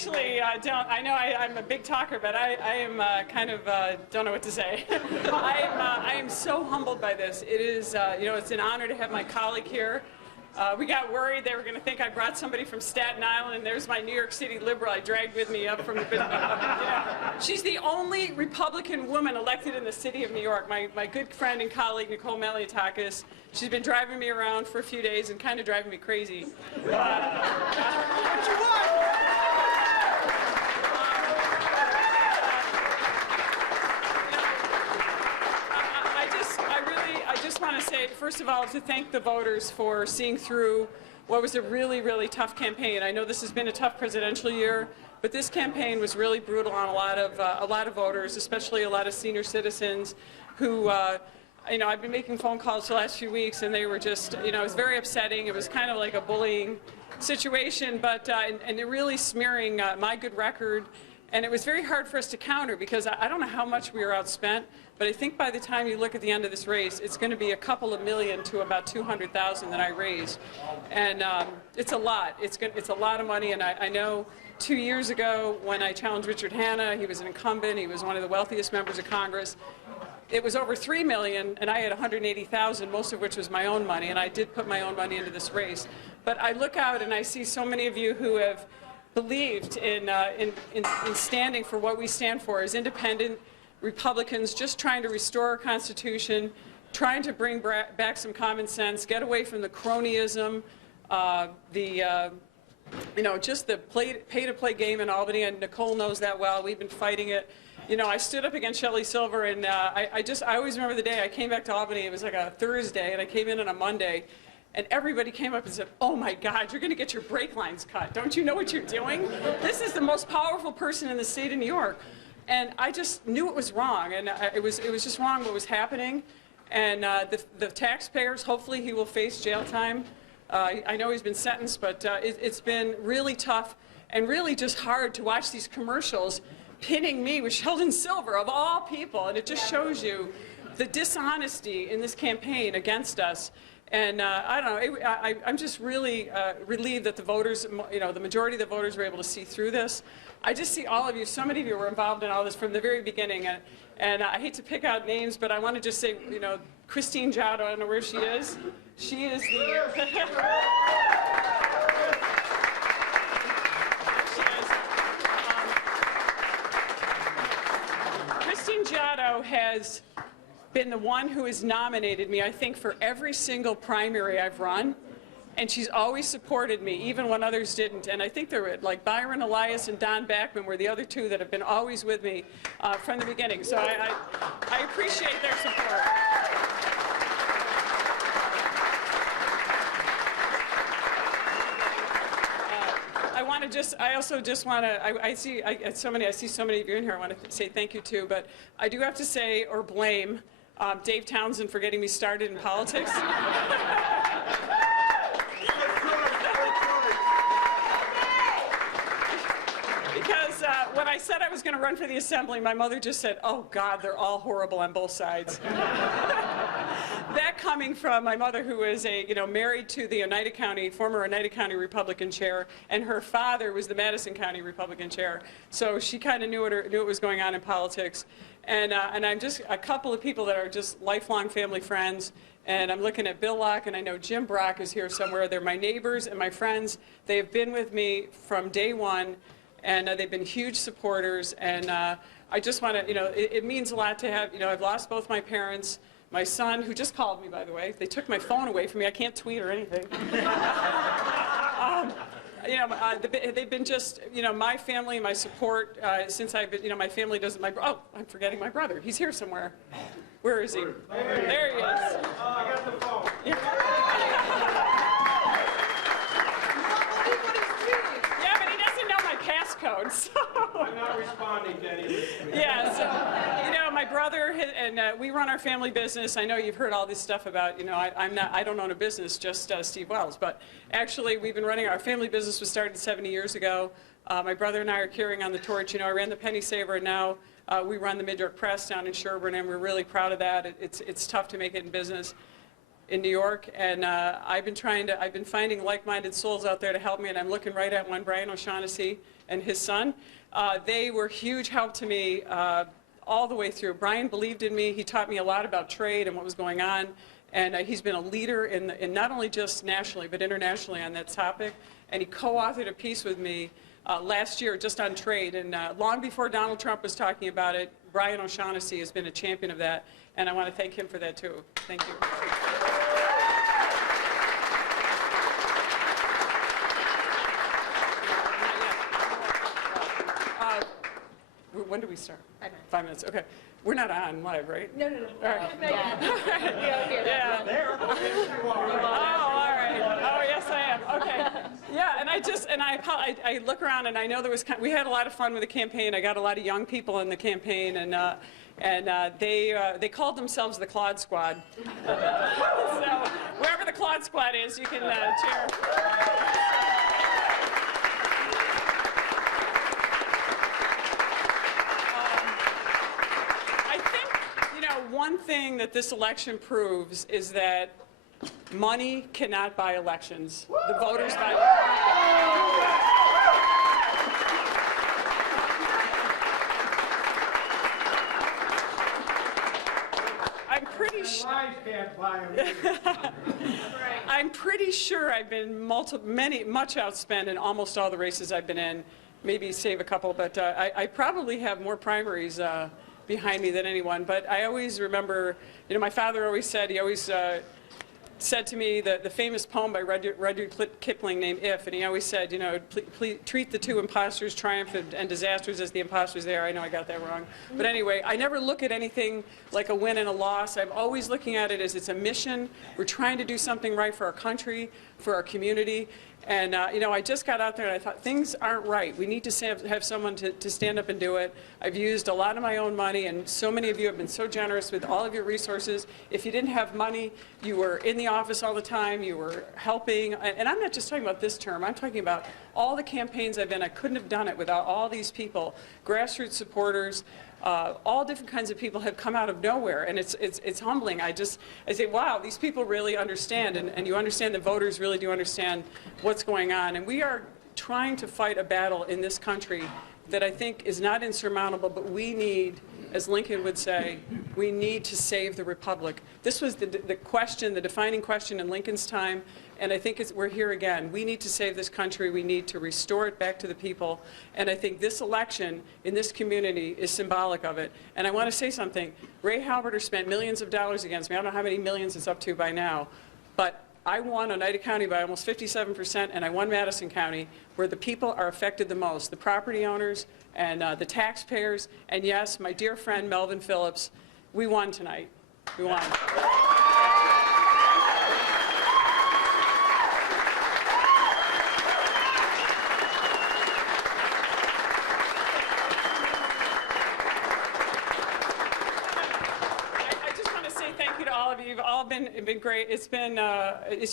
actually don't. I know I'm a big talker, but I am kind of don't know what to say. I am so humbled by this. It is, it's an honor to have my colleague here. We got worried they were going to think I brought somebody from Staten Island, and there's my New York City liberal I dragged with me up from the She's the only Republican woman elected in the city of New York. My good friend and colleague, Nicole Malliotakis, she's been driving me around for a few days and kind of driving me crazy. What you want? I just want to say, first of all, to thank the voters for seeing through what was a really, really tough campaign. I know this has been a tough presidential year, but this campaign was really brutal on a lot of voters, especially a lot of senior citizens who, I've been making phone calls the last few weeks, and they were just, it was very upsetting. It was kind of like a bullying situation, but and they're really smearing my good record. And it was very hard for us to counter because I don't know how much we were outspent, but I think by the time you look at the end of this race, it's going to be a couple of million to about 200,000 that I raised. And it's a lot. It's a lot of money. And I know 2 years ago when I challenged Richard Hanna, he was an incumbent. He was one of the wealthiest members of Congress. It was over 3 million, and I had 180,000, most of which was my own money. And I did put my own money into this race. But I look out and I see so many of you who have believed in standing for what we stand for as independent Republicans, just trying to restore our Constitution, trying to bring back some common sense, get away from the cronyism, just the pay-to-play game in Albany, and Nicole knows that well. We've been fighting it. I stood up against Shelley Silver, and I always remember the day I came back to Albany. It was like a Thursday, and I came in on a Monday. And everybody came up and said, "Oh my God, you're going to get your brake lines cut. Don't you know what you're doing? This is the most powerful person in the state of New York." And I just knew it was wrong, and it was just wrong what was happening. And the taxpayers, hopefully he will face jail time. I know he's been sentenced, but it's been really tough and really just hard to watch these commercials pinning me with Sheldon Silver, of all people. And it just shows you the dishonesty in this campaign against us. And I don't know, I'm just really relieved that the voters, the majority of the voters were able to see through this. I just see all of you, so many of you were involved in all this from the very beginning. And I hate to pick out names, but I want to just say, Christine Giotto, I don't know where she is. She is the... Christine Giotto has been the one who has nominated me, I think, for every single primary I've run. And she's always supported me, even when others didn't. And I think there were, like, Byron Elias and Don Backman were the other two that have been always with me from the beginning. So I appreciate their support. I also just want to, I see so many of you in here I want to say thank you to, but I do have to say, or blame, Dave Townsend for getting me started in politics. Because when I said I was going to run for the Assembly, my mother just said, "Oh God, they're all horrible on both sides." That coming from my mother, who was married to the former Oneida County Republican chair, and her father was the Madison County Republican chair. So she kind of knew what was going on in politics. And I'm just a couple of people that are just lifelong family friends. And I'm looking at Bill Locke, and I know Jim Brock is here somewhere. They're my neighbors and my friends. They have been with me from day one, and they've been huge supporters. And I just want to, it means a lot to have, I've lost both my parents. My son, who just called me, by the way, they took my phone away from me. I can't tweet or anything. They've been just, my family, my support since I've been, my family doesn't, oh, I'm forgetting my brother. He's here somewhere. Where is he? There he is. I got the phone. Yeah. Yeah, but he doesn't know my passcode, so. I'm not responding to any. Yeah, so, my brother and we run our family business. I know you've heard all this stuff about, I don't own a business, just Steve Wells, but actually we've been running our family business was started 70 years ago. My brother and I are carrying on the torch. I ran the Penny Saver, and now we run the Mid-York Press down in Sherburne, and we're really proud of that. It's tough to make it in business in New York, and I've been finding like-minded souls out there to help me, and I'm looking right at one, Brian O'Shaughnessy, and his son. They were huge help to me all the way through. Brian believed in me. He taught me a lot about trade and what was going on. And he's been a leader in not only just nationally, but internationally on that topic. And he co-authored a piece with me last year just on trade. And long before Donald Trump was talking about it, Brian O'Shaughnessy has been a champion of that. And I want to thank him for that, too. Thank you. When do we start? 5 minutes. 5 minutes, okay. We're not on live, right? No. All right. Yeah. Yeah. There, yes, you are. Oh, all right. Oh, yes, I am. Okay. Yeah, and I look around and I know we had a lot of fun with the campaign. I got a lot of young people in the campaign, and they called themselves the Claude Squad. So wherever the Claude Squad is, you can cheer. One thing that this election proves is that money cannot buy elections. The voters buy. I'm pretty sure. Lies can't buy them. I'm pretty sure I've been much outspent in almost all the races I've been in. Maybe save a couple, but I probably have more primaries behind me than anyone. But I always remember, my father always said, he always said to me the famous poem by Rudyard Kipling named If, and he always said, please treat the two imposters, triumph and disasters, as the imposters they are. I know I got that wrong. But anyway, I never look at anything like a win and a loss. I'm always looking at it as it's a mission. We're trying to do something right for our country, for our community. And, I just got out there and I thought, things aren't right. We need to have someone to stand up and do it. I've used a lot of my own money, and so many of you have been so generous with all of your resources. If you didn't have money, you were in the office all the time, you were helping. And I'm not just talking about this term. I'm talking about all the campaigns I've been. I couldn't have done it without all these people, grassroots supporters. All different kinds of people have come out of nowhere, and it's humbling. I say, wow, these people really understand, and you understand that voters really do understand what's going on. And we are trying to fight a battle in this country that I think is not insurmountable, but we need, as Lincoln would say, we need to save the republic. This was the question, the defining question in Lincoln's time, and I think we're here again. We need to save this country. We need to restore it back to the people. And I think this election in this community is symbolic of it. And I want to say something. Ray Halberter spent millions of dollars against me. I don't know how many millions it's up to by now. But I won Oneida County by almost 57%, and I won Madison County, where the people are affected the most, the property owners and the taxpayers. And yes, my dear friend Melvin Phillips, we won tonight. We won. You've all been great. It's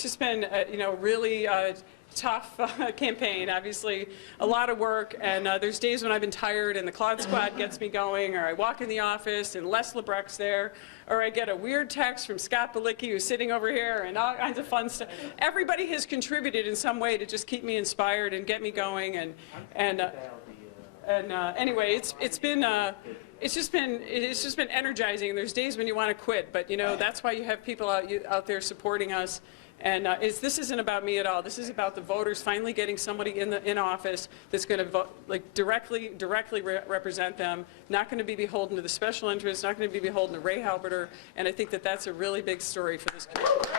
just been really tough campaign. Obviously, a lot of work, and there's days when I've been tired, and the Claude Squad gets me going, or I walk in the office and Les LeBrec's there, or I get a weird text from Scott Balicki, who's sitting over here, and all kinds of fun stuff. Everybody has contributed in some way to just keep me inspired and get me going, and anyway, it's just been energizing. There's days when you want to quit, but that's why you have people out there supporting us. And this isn't about me at all. This is about the voters finally getting somebody in office that's going to directly represent them. Not going to be beholden to the special interests. Not going to be beholden to Ray Halberter. And I think that that's a really big story for this community.